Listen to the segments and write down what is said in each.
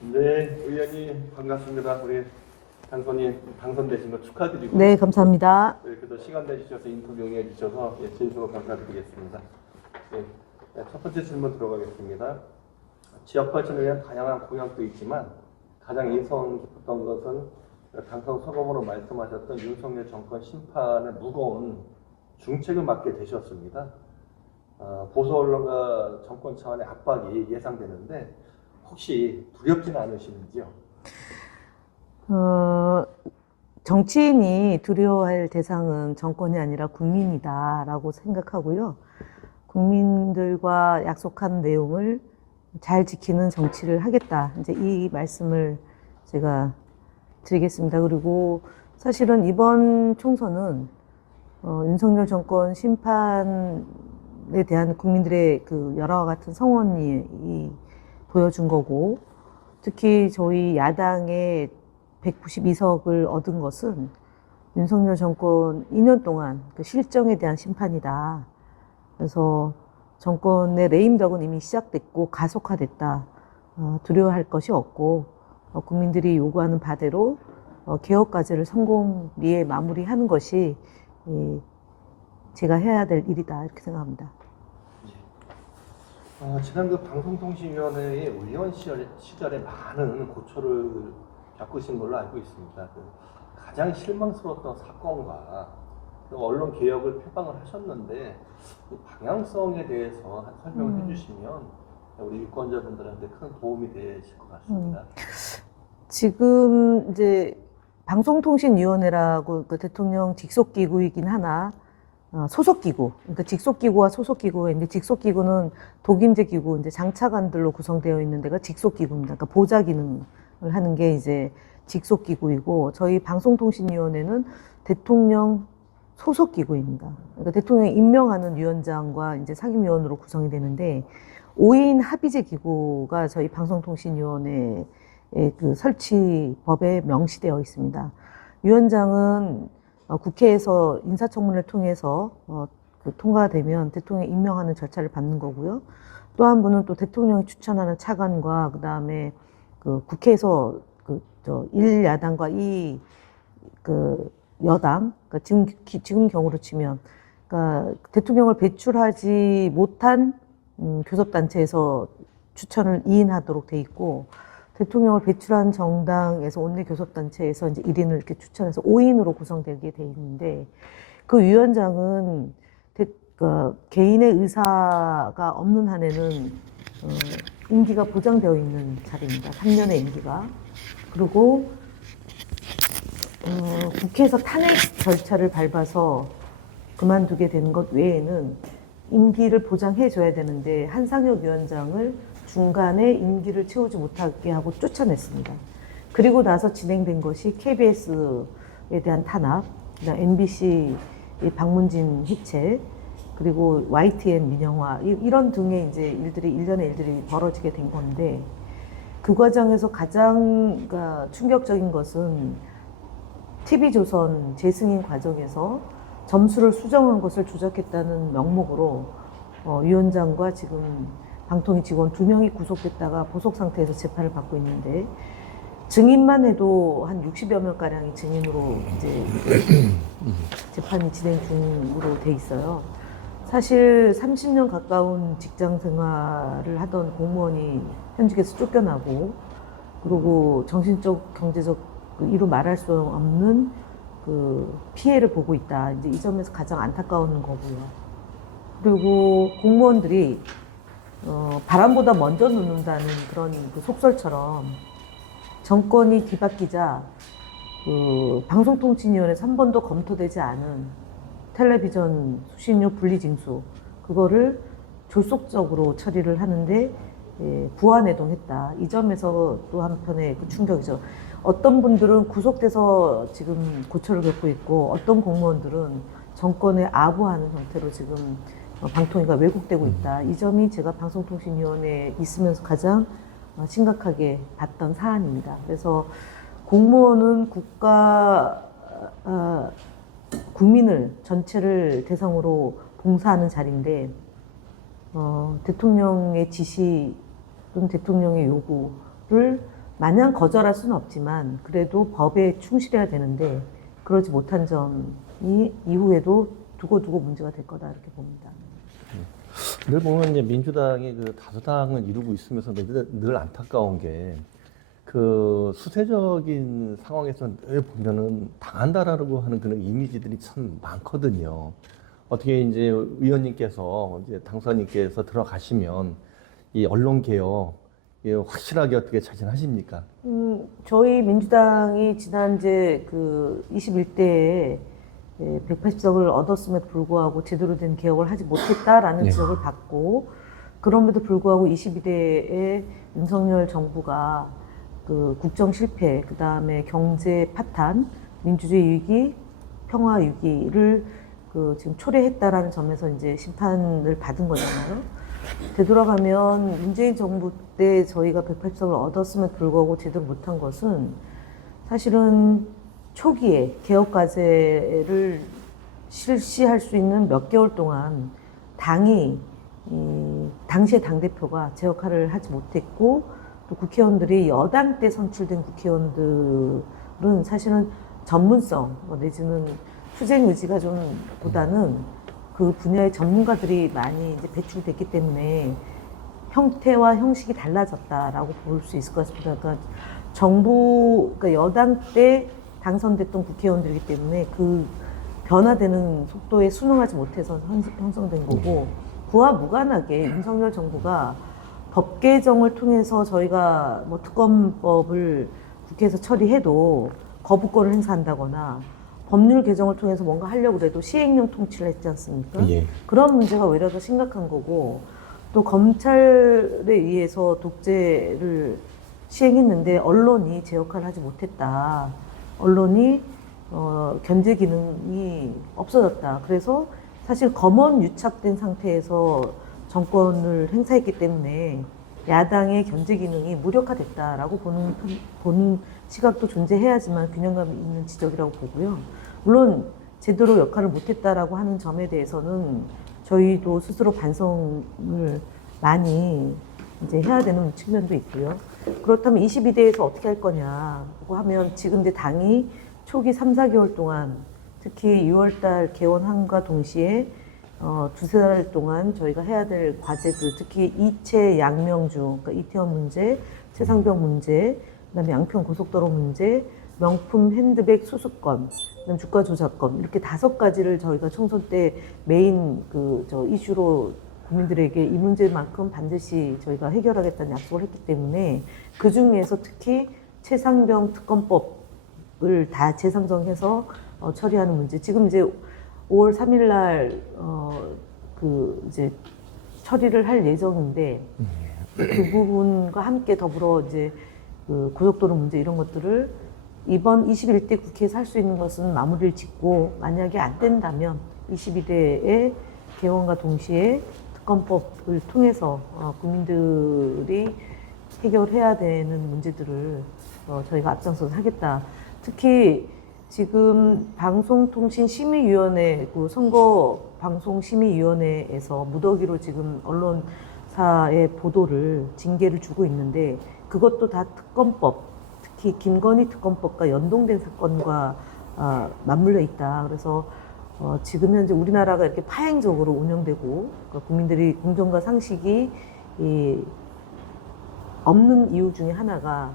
네, 의원님 반갑습니다. 우리 당선되신 거 축하드리고. 네, 감사합니다. 그래도 시간 내주셔서 인터뷰 응해 주셔서 진심으로 감사드리겠습니다. 첫 번째 질문 들어가겠습니다. 지역 발전을 위한 다양한 공약도 있지만 가장 인상 깊었던 것은 당선 소감으로 말씀하셨던 윤석열 정권 심판의 무거운 중책을 맡게 되셨습니다. 보수 언론과 정권 차원의 압박이 예상되는데 혹시 두렵지는 않으시는지요? 정치인이 두려워할 대상은 정권이 아니라 국민이다라고 생각하고요. 국민들과 약속한 내용을 잘 지키는 정치를 하겠다. 이제 이 말씀을 제가 드리겠습니다. 그리고 사실은 이번 총선은 윤석열 정권 심판에 대한 국민들의 그 열화와 같은 성원이 보여준 거고, 특히 저희 야당의 192석을 얻은 것은 윤석열 정권 2년 동안 그 실정에 대한 심판이다. 그래서 정권의 레임덕은 이미 시작됐고 가속화됐다. 두려워할 것이 없고 국민들이 요구하는 바대로 개혁 과제를 성공리에 마무리하는 것이 제가 해야 될 일이다 이렇게 생각합니다. 지난 그 방송통신위원회의 의원 시절에 많은 고초를 겪으신 걸로 알고 있습니다. 가장 실망스러웠던 사건과 언론 개혁을 표방을 하셨는데 그 방향성에 대해서 설명을 해주시면 우리 유권자분들한테 큰 도움이 되실 것 같습니다. 지금 이제 방송통신위원회라고 그 대통령 직속기구이긴 하나 소속기구, 그러니까 직속기구와 소속기구가 있는데 직속기구는 독임제 기구, 이제 장차관들로 구성되어 있는 데가 직속기구입니다. 그러니까 보좌 기능을 하는 게 이제 직속기구이고 저희 방송통신위원회는 대통령 소속기구입니다. 그러니까 대통령이 임명하는 위원장과 이제 상임위원으로 구성이 되는데 5인 합의제 기구가 저희 방송통신위원회의 그 설치법에 명시되어 있습니다. 위원장은 국회에서 인사청문회를 통해서 그 통과되면 대통령이 임명하는 절차를 받는 거고요. 또 한 분은 또 대통령이 추천하는 차관과 그다음에 그 국회에서 그 1야당과 그 여당, 그러니까 지금 경우로 치면 그러니까 대통령을 배출하지 못한 교섭단체에서 추천을 2인하도록 돼 있고 대통령을 배출한 정당에서 원내교섭단체에서 이제 1인을 이렇게 추천해서 5인으로 구성되게 돼 있는데 그 위원장은 그러니까 개인의 의사가 없는 한에는 임기가 보장되어 있는 자리입니다. 3년의 임기가. 그리고 국회에서 탄핵 절차를 밟아서 그만두게 되는 것 외에는 임기를 보장해줘야 되는데 한상혁 위원장을 중간에 임기를 채우지 못하게 하고 쫓아냈습니다. 그리고 나서 진행된 것이 KBS에 대한 탄압, MBC 박문진 해체, 그리고 YTN 민영화 이런 등의 이제 일련의 일들이 벌어지게 된 건데 그 과정에서 가장 충격적인 것은 TV조선 재승인 과정에서 점수를 수정한 것을 조작했다는 명목으로 위원장과 지금 방통위 직원 2명이 구속됐다가 보석 상태에서 재판을 받고 있는데 증인만 해도 한 60여 명가량이 증인으로 이제 재판이 진행 중으로 돼 있어요. 사실 30년 가까운 직장 생활을 하던 공무원이 현직에서 쫓겨나고 그리고 정신적, 경제적 이루 말할 수 없는 그 피해를 보고 있다. 이제 이 점에서 가장 안타까운 거고요. 그리고 공무원들이 바람보다 먼저 눕는다는 그런 그 속설처럼 정권이 뒤바뀌자 그 방송통신위원회에서 한 번도 검토되지 않은 텔레비전 수신료 분리징수 그거를 졸속적으로 처리를 하는데 부안해동했다. 이 점에서 또 한편의 그 충격이죠. 어떤 분들은 구속돼서 지금 고초를 겪고 있고 어떤 공무원들은 정권에 아부하는 형태로 지금 방통위가 왜곡되고 있다. 이 점이 제가 방송통신위원회에 있으면서 가장 심각하게 봤던 사안입니다. 그래서 공무원은 국민을 전체를 대상으로 봉사하는 자리인데 대통령의 지시 또는 대통령의 요구를 마냥 거절할 수는 없지만 그래도 법에 충실해야 되는데 그러지 못한 점이 이후에도 두고두고 문제가 될 거다 이렇게 봅니다. 늘 보면 이제 민주당이 그 다수당을 이루고 있으면서 늘 안타까운 게 그 수세적인 상황에서 늘 보면은 당한다라고 하는 그런 이미지들이 참 많거든요. 어떻게 이제 의원님께서 이제 당선인께서 들어가시면 이 언론 개혁 확실하게 어떻게 자진하십니까? 저희 민주당이 지난 이제 그 21대에 180석을 얻었음에도 불구하고 제대로 된 개혁을 하지 못했다라는 네. 지적을 받고 그럼에도 불구하고 22대에 윤석열 정부가 그 국정 실패, 그 다음에 경제 파탄, 민주주의 위기, 평화 위기를 그 지금 초래했다라는 점에서 이제 심판을 받은 거잖아요. 되돌아가면 문재인 정부 때 저희가 180석을 얻었음에도 불구하고 제대로 못한 것은 사실은 초기에 개혁 과제를 실시할 수 있는 몇 개월 동안 당이 당시의 당대표가 제 역할을 하지 못했고 또 국회의원들이 여당 때 선출된 국회의원들은 사실은 전문성 내지는 투쟁 의지가 좀 보다는 그 분야의 전문가들이 많이 이제 배출됐기 때문에 형태와 형식이 달라졌다라고 볼 수 있을 것 같습니다. 그러니까 그러니까 여당 때 당선됐던 국회의원들이기 때문에 그 변화되는 속도에 순응하지 못해서 형성된 거고 그와 무관하게 윤석열 정부가 법 개정을 통해서 저희가 뭐 특검법을 국회에서 처리해도 거부권을 행사한다거나 법률 개정을 통해서 뭔가 하려고 해도 시행령 통치를 했지 않습니까? 예. 그런 문제가 오히려 더 심각한 거고 또 검찰에 의해서 독재를 시행했는데 언론이 제 역할을 하지 못했다. 언론이 견제 기능이 없어졌다. 그래서 사실 검언 유착된 상태에서 정권을 행사했기 때문에 야당의 견제 기능이 무력화됐다라고 보는 시각도 존재해야지만 균형감이 있는 지적이라고 보고요. 물론 제대로 역할을 못했다라고 하는 점에 대해서는 저희도 스스로 반성을 많이 이제 해야 되는 측면도 있고요. 그렇다면 22대에서 어떻게 할 거냐고 하면 지금 이제 당이 초기 3, 4개월 동안 특히 6월달 개원함과 동시에 두세 달 동안 저희가 해야 될 과제들, 특히 이채 양명주, 그러니까 이태원 문제, 최상병 문제, 그다음에 양평 고속도로 문제, 명품 핸드백 수수권, 그다음 주가 조작권 이렇게 5가지를 저희가 총선 때 메인 이슈로 국민들에게 이 문제만큼 반드시 저희가 해결하겠다는 약속을 했기 때문에 그 중에서 특히 최상병 특검법을 다 재상정해서 처리하는 문제. 지금 이제 5월 3일 날 이제 처리를 할 예정인데 그 부분과 함께 더불어 이제 그 고속도로 문제 이런 것들을 이번 21대 국회에서 할 수 있는 것은 마무리를 짓고 만약에 안 된다면 22대의 개원과 동시에 특검법을 통해서 국민들이 해결해야 되는 문제들을 저희가 앞장서서 하겠다. 특히 지금 방송통신심의위원회, 그 선거방송심의위원회에서 무더기로 지금 언론사의 보도를 징계를 주고 있는데 그것도 다 특검법, 특히 김건희 특검법과 연동된 사건과 맞물려 있다. 그래서 지금 현재 우리나라가 이렇게 파행적으로 운영되고 그러니까 국민들이 공정과 상식이 없는 이유 중에 하나가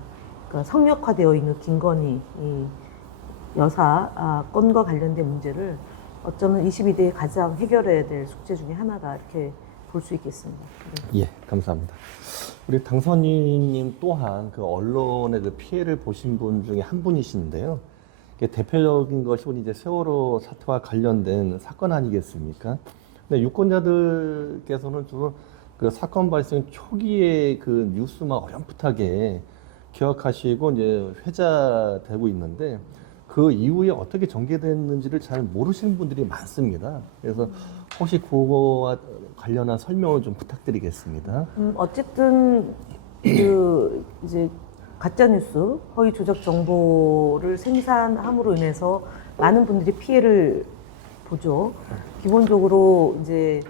그러니까 성역화되어 있는 김건희 여사 건과 관련된 문제를 어쩌면 22대에 가장 해결해야 될 숙제 중에 하나다 이렇게 볼 수 있겠습니다. 예, 감사합니다. 우리 당선인님 또한 그 언론의 그 피해를 보신 분 중에 한 분이신데요. 대표적인 것이 우리 이제 세월호 사태와 관련된 사건 아니겠습니까? 근데 유권자들께서는 주로 그 사건 발생 초기에 그 뉴스만 어렴풋하게 기억하시고 이제 회자되고 있는데 그 이후에 어떻게 전개됐는지를 잘 모르시는 분들이 많습니다. 그래서 혹시 그거와 관련한 설명을 좀 부탁드리겠습니다. 어쨌든 그 이제 가짜 뉴스, 허위 조작 정보를 생산함으로 인해서 많은 분들이 피해를 보죠. 기본적으로 이제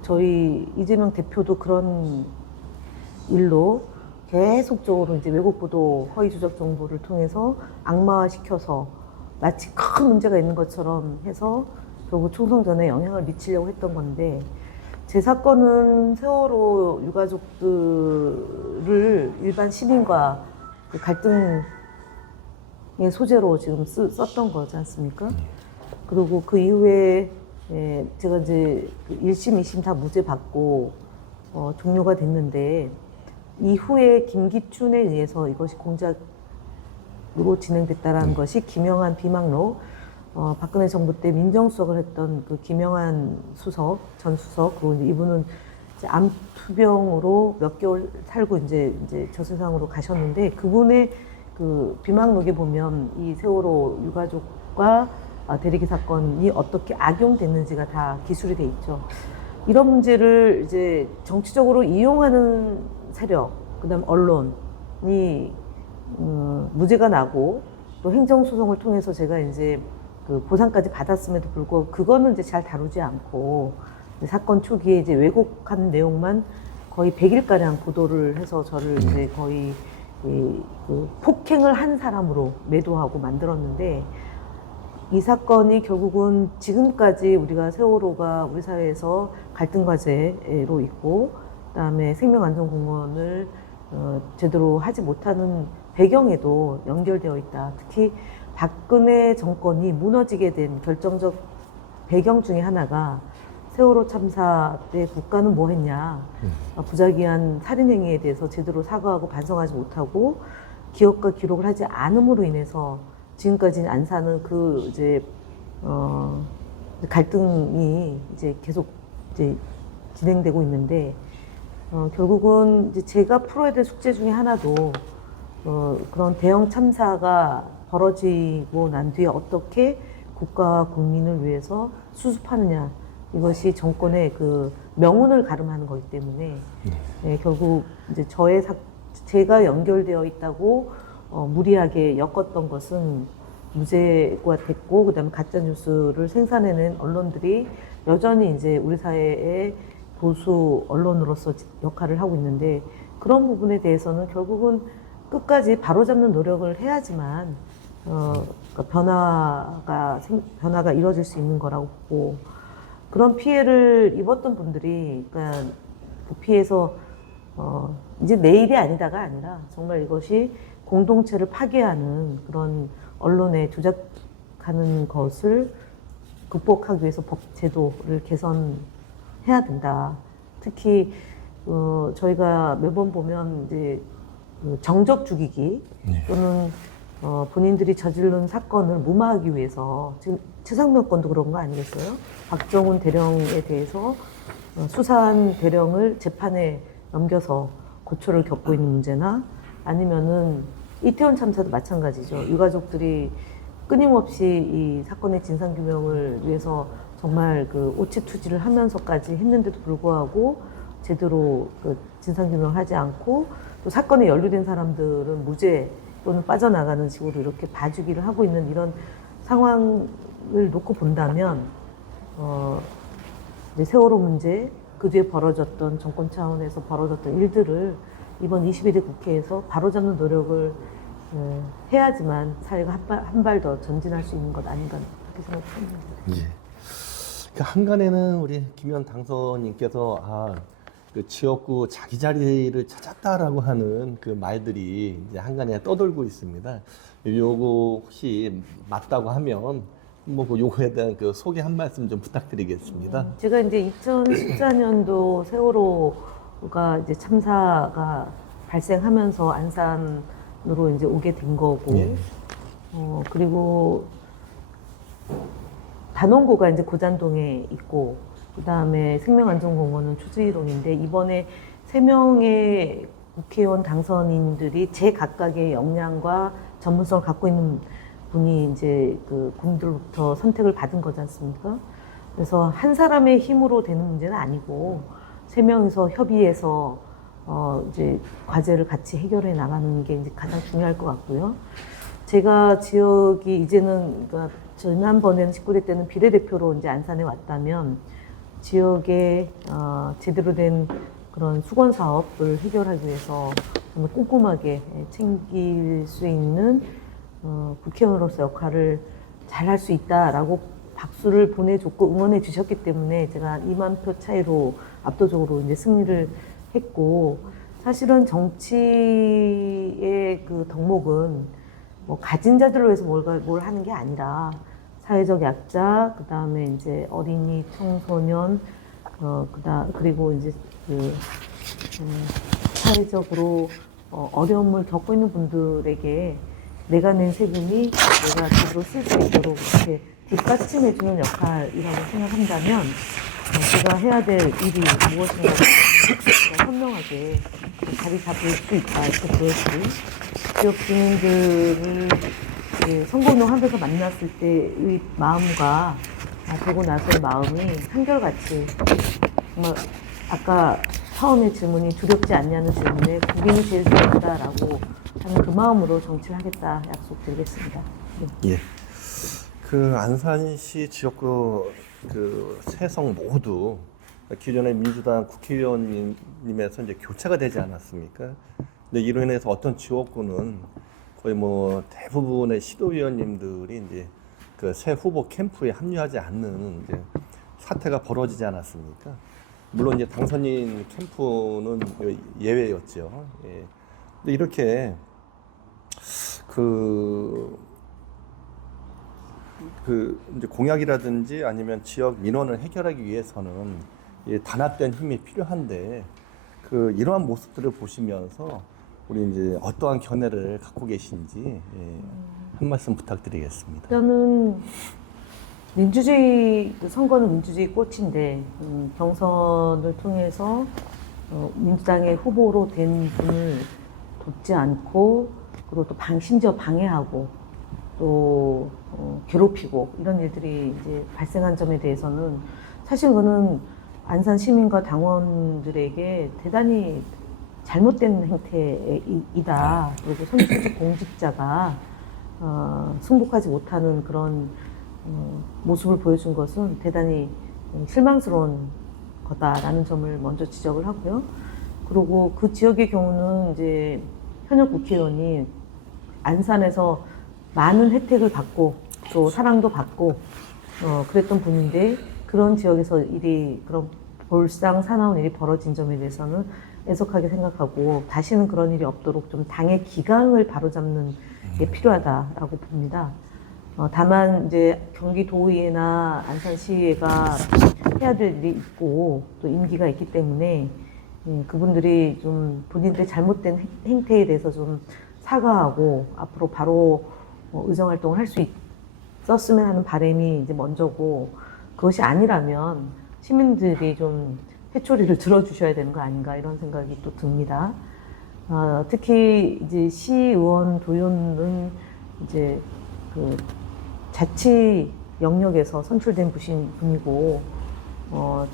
저희 이재명 대표도 그런 일로 계속적으로 이제 왜곡 보도 허위 조작 정보를 통해서 악마화시켜서 마치 큰 문제가 있는 것처럼 해서 결국 총선 전에 영향을 미치려고 했던 건데, 제 사건은 세월호 유가족들을 일반 시민과 그 갈등의 소재로 지금 썼던 거지 않습니까? 그리고 그 이후에 제가 이제 1심, 2심 다 무죄 받고 종료가 됐는데, 이후에 김기춘에 의해서 이것이 공작으로 진행됐다라는 것이 김영한 비망록, 박근혜 정부 때 민정수석을 했던 그 김영한 수석, 전 수석, 그리고 이제 이분은 이제 암투병으로 몇 개월 살고 이제 저 세상으로 가셨는데, 그분의 그 비망록에 보면 이 세월호 유가족과 대리기 사건이 어떻게 악용됐는지가 다 기술이 돼 있죠. 이런 문제를 이제 정치적으로 이용하는 세력, 그다음 언론이 무죄가 나고 또 행정소송을 통해서 제가 이제 그 보상까지 받았음에도 불구하고 그거는 이제 잘 다루지 않고 사건 초기에 이제 왜곡한 내용만 거의 100일가량 보도를 해서 저를 이제 거의 그 폭행을 한 사람으로 매도하고 만들었는데, 이 사건이 결국은 지금까지 우리가 세월호가 우리 사회에서 갈등 과제로 있고, 그다음에 생명안전공무원을 제대로 하지 못하는 배경에도 연결되어 있다. 특히 박근혜 정권이 무너지게 된 결정적 배경 중에 하나가 세월호 참사 때 국가는 뭐 했냐. 부작위한 살인행위에 대해서 제대로 사과하고 반성하지 못하고 기억과 기록을 하지 않음으로 인해서 지금까지 안 사는 그 이제 갈등이 이제 계속 이제 진행되고 있는데, 결국은 이제 제가 풀어야 될 숙제 중에 하나도 그런 대형 참사가 벌어지고 난 뒤에 어떻게 국가와 국민을 위해서 수습하느냐, 이것이 정권의 그 명운을 가름하는 거기 때문에 결국 이제 제가 연결되어 있다고 무리하게 엮었던 것은 무죄가 됐고, 그다음에 가짜 뉴스를 생산해낸 언론들이 여전히 이제 우리 사회의 보수 언론으로서 역할을 하고 있는데, 그런 부분에 대해서는 결국은 끝까지 바로잡는 노력을 해야지만 그러니까 변화가 이루어질 수 있는 거라고 보고, 그런 피해를 입었던 분들이 그러니까 그 피해서 이제 내일이 아니다가 아니라 정말 이것이 공동체를 파괴하는 그런 언론에 조작하는 것을 극복하기 위해서 법 제도를 개선해야 된다. 특히 저희가 매번 보면 이제 정적 죽이기 또는 본인들이 저지른 사건을 무마하기 위해서, 지금 최상병 건도 그런 거 아니겠어요? 박정훈 대령에 대해서 수사한 대령을 재판에 넘겨서 고초를 겪고 있는 문제나, 아니면은 이태원 참사도 마찬가지죠. 유가족들이 끊임없이 이 사건의 진상규명을 위해서 정말 그 오치투지를 하면서까지 했는데도 불구하고 제대로 그 진상규명을 하지 않고, 또 사건에 연루된 사람들은 무죄 또는 빠져나가는 식으로 이렇게 봐주기를 하고 있는 이런 상황을 놓고 본다면, 이제 세월호 문제, 그 뒤에 벌어졌던 정권 차원에서 벌어졌던 일들을 이번 21대 국회에서 바로잡는 노력을 해야지만 사회가 한 발 더 전진할 수 있는 것 아닌가, 그렇게 생각합니다. 예. 그 한간에는 우리 김현 당선인께서 그 지역구 자기 자리를 찾았다라고 하는 그 말들이 이제 한간에 떠돌고 있습니다. 요거 혹시 맞다고 하면 뭐 요거에 대한 그 소개 한 말씀 좀 부탁드리겠습니다. 제가 이제 2014년도 세월호가 이제 참사가 발생하면서 안산으로 이제 오게 된 거고, 그리고 단원고가 이제 고잔동에 있고, 그 다음에 생명안전공원은 초지동인데, 이번에 3명의 국회의원 당선인들이 제 각각의 역량과 전문성을 갖고 있는 분이 이제 그 국민들로부터 선택을 받은 거지 않습니까? 그래서 한 사람의 힘으로 되는 문제는 아니고 3명이서 협의해서 이제 과제를 같이 해결해 나가는 게 이제 가장 중요할 것 같고요. 제가 지역이 이제는, 그러니까 지난번에는 19대 때는 비례대표로 이제 안산에 왔다면, 지역에 제대로 된 그런 수건 사업을 해결하기 위해서 정말 꼼꼼하게 챙길 수 있는 국회의원으로서 역할을 잘할 수 있다라고 박수를 보내줬고 응원해 주셨기 때문에 제가 2만 표 차이로 압도적으로 이제 승리를 했고, 사실은 정치의 그 덕목은 뭐 가진 자들을 위해서 뭘 하는 게 아니라 사회적 약자, 그 다음에 이제 어린이, 청소년, 그리고 이제 사회적으로 어려움을 겪고 있는 분들에게 내가 낸 세금이 내가 제대로 쓸 수 있도록 이렇게 뒷받침해주는 역할이라고 생각한다면 제가 해야 될 일이 무엇인가 현명하게 자리 잡을 수 있다 이렇게 보여주고, 지역 주민들을 선거운동 하면서 만났을 때의 마음과 보고 나서의 마음이 한결같이 정말 아까 처음에 질문이 두렵지 않냐는 질문에 국민이 제일 두렵다라고 하는 그 마음으로 정치를 하겠다 약속드리겠습니다. 네. 예. 그 안산시 지역구 그 세성 모두 기존의 민주당 국회의원님에서 이제 교체가 되지 않았습니까? 근데 이로 인해서 어떤 지역구는 거의 뭐 대부분의 시도위원님들이 이제 그 새 후보 캠프에 합류하지 않는 이제 사태가 벌어지지 않았습니까? 물론 이제 당선인 캠프는 예외였죠. 예. 근데 이렇게 이제 공약이라든지 아니면 지역 민원을 해결하기 위해서는 단합된 힘이 필요한데 이러한 모습들을 보시면서 우리 이제 어떠한 견해를 갖고 계신지 한 말씀 부탁드리겠습니다. 일단은 민주주의, 선거는 민주주의 꽃인데 경선을 통해서 민주당의 후보로 된 분을 돕지 않고, 그리고 또 심지어 방해하고 또 괴롭히고 이런 일들이 이제 발생한 점에 대해서는 사실 그는 안산 시민과 당원들에게 대단히 잘못된 행태이다. 그리고 선출직 공직자가 승복하지 못하는 그런 모습을 보여준 것은 대단히 실망스러운 거다라는 점을 먼저 지적을 하고요. 그리고 그 지역의 경우는 이제 현역 국회의원이 안산에서 많은 혜택을 받고 또 사랑도 받고 그랬던 분인데, 그런 지역에서 그런 볼상 사나운 일이 벌어진 점에 대해서는 애석하게 생각하고 다시는 그런 일이 없도록 좀 당의 기강을 바로잡는 게 필요하다라고 봅니다. 다만 이제 경기도의회나 안산시의회가 해야 될 일이 있고 또 임기가 있기 때문에 그분들이 좀 본인들의 잘못된 행태에 대해서 좀 사과하고 앞으로 바로 의정활동을 할 수 있었으면 하는 바람이 이제 먼저고, 그것이 아니라면 시민들이 좀 회초리를 들어주셔야 되는 거 아닌가 이런 생각이 또 듭니다. 특히 이제 시의원 도윤은 이제 그 자치 영역에서 선출된 분이고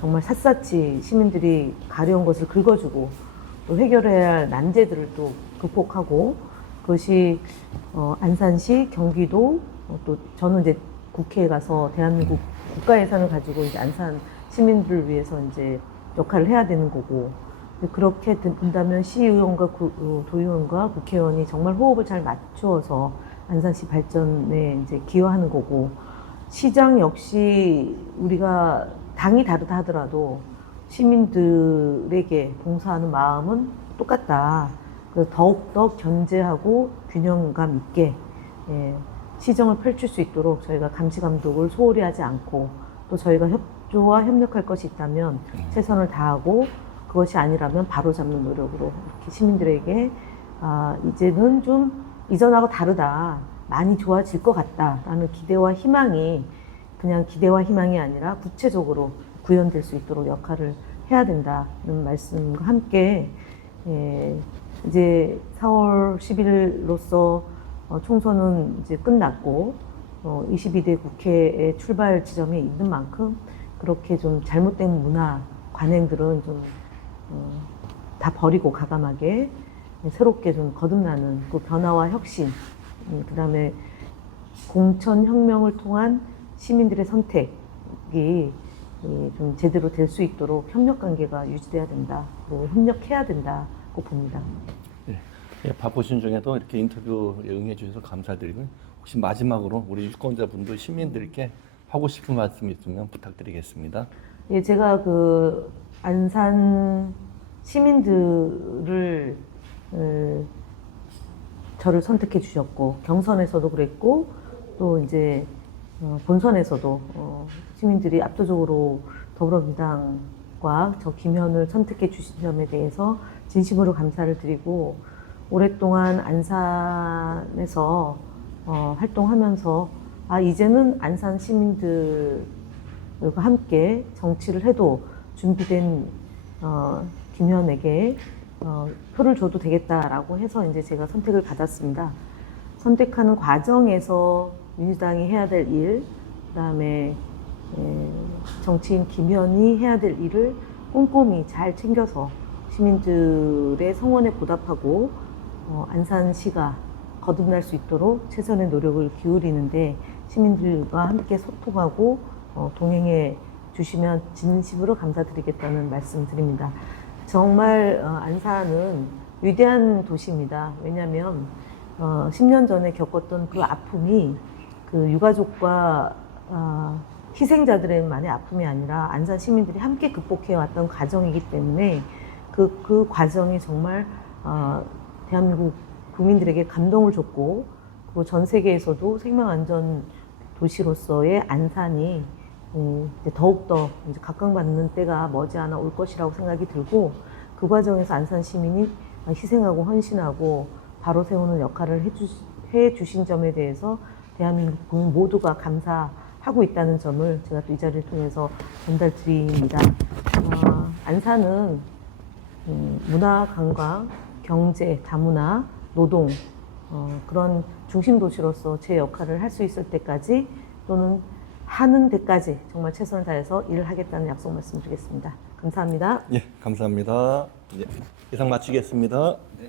정말 샅샅이 시민들이 가려운 것을 긁어주고 또 해결해야 할 난제들을 또 극복하고, 그것이 안산시, 경기도, 또 저는 이제 국회에 가서 대한민국 국가 예산을 가지고 이제 안산 시민들을 위해서 이제 역할을 해야 되는 거고, 그렇게 된다면 시의원과 도의원과 국회의원이 정말 호흡을 잘 맞추어서 안산시 발전에 이제 기여하는 거고, 시장 역시 우리가 당이 다르다 하더라도 시민들에게 봉사하는 마음은 똑같다. 그래서 더욱더 견제하고 균형감 있게 시정을 펼칠 수 있도록 저희가 감시 감독을 소홀히 하지 않고, 또 저희가 협조와 협력할 것이 있다면 최선을 다하고, 그것이 아니라면 바로잡는 노력으로 이렇게 시민들에게 이제는 좀 이전하고 다르다, 많이 좋아질 것 같다라는 기대와 희망이 그냥 기대와 희망이 아니라 구체적으로 구현될 수 있도록 역할을 해야 된다는 말씀과 함께, 이제 4월 10일로서 총선은 이제 끝났고 22대 국회의 출발 지점에 있는 만큼 그렇게 좀 잘못된 문화 관행들은 좀 다 버리고 과감하게 새롭게 좀 거듭나는 그 변화와 혁신, 그다음에 공천 혁명을 통한 시민들의 선택이 좀 제대로 될 수 있도록 협력 관계가 유지돼야 된다, 그리고 협력해야 된다고 봅니다. 예, 바쁘신 중에도 이렇게 인터뷰에 응해 주셔서 감사드리고 혹시 마지막으로 우리 유권자분들 시민들께 하고 싶은 말씀 있으면 부탁드리겠습니다. 예, 제가 그 안산 시민들을 저를 선택해 주셨고 경선에서도 그랬고 또 이제 본선에서도 시민들이 압도적으로 더불어민주당과 저 김현을 선택해 주신 점에 대해서 진심으로 감사를 드리고 오랫동안 안산에서 활동하면서 이제는 안산 시민들과 함께 정치를 해도 준비된 김현에게 표를 줘도 되겠다라고 해서 이제 제가 선택을 받았습니다. 선택하는 과정에서 민주당이 해야 될 일, 그다음에 정치인 김현이 해야 될 일을 꼼꼼히 잘 챙겨서 시민들의 성원에 보답하고 안산시가 거듭날 수 있도록 최선의 노력을 기울이는데 시민들과 함께 소통하고 동행해 주시면 진심으로 감사드리겠다는 말씀 드립니다. 정말 안산은 위대한 도시입니다. 왜냐하면 10년 전에 겪었던 그 아픔이 그 유가족과 희생자들의만의 아픔이 아니라 안산 시민들이 함께 극복해왔던 과정이기 때문에 그 과정이 정말 대한민국 국민들에게 감동을 줬고 그리고 전 세계에서도 생명안전 도시로서의 안산이 이제 더욱더 이제 각광받는 때가 머지않아 올 것이라고 생각이 들고 그 과정에서 안산 시민이 희생하고 헌신하고 바로 세우는 역할을 해주신 점에 대해서 대한민국 국민 모두가 감사하고 있다는 점을 제가 또 이 자리를 통해서 전달드립니다. 안산은 문화, 관광, 경제, 다문화, 노동 그런 중심 도시로서 제 역할을 할 수 있을 때까지 또는 하는 데까지 정말 최선을 다해서 일을 하겠다는 약속 말씀드리겠습니다. 감사합니다. 예, 감사합니다. 예, 이상 마치겠습니다. 네.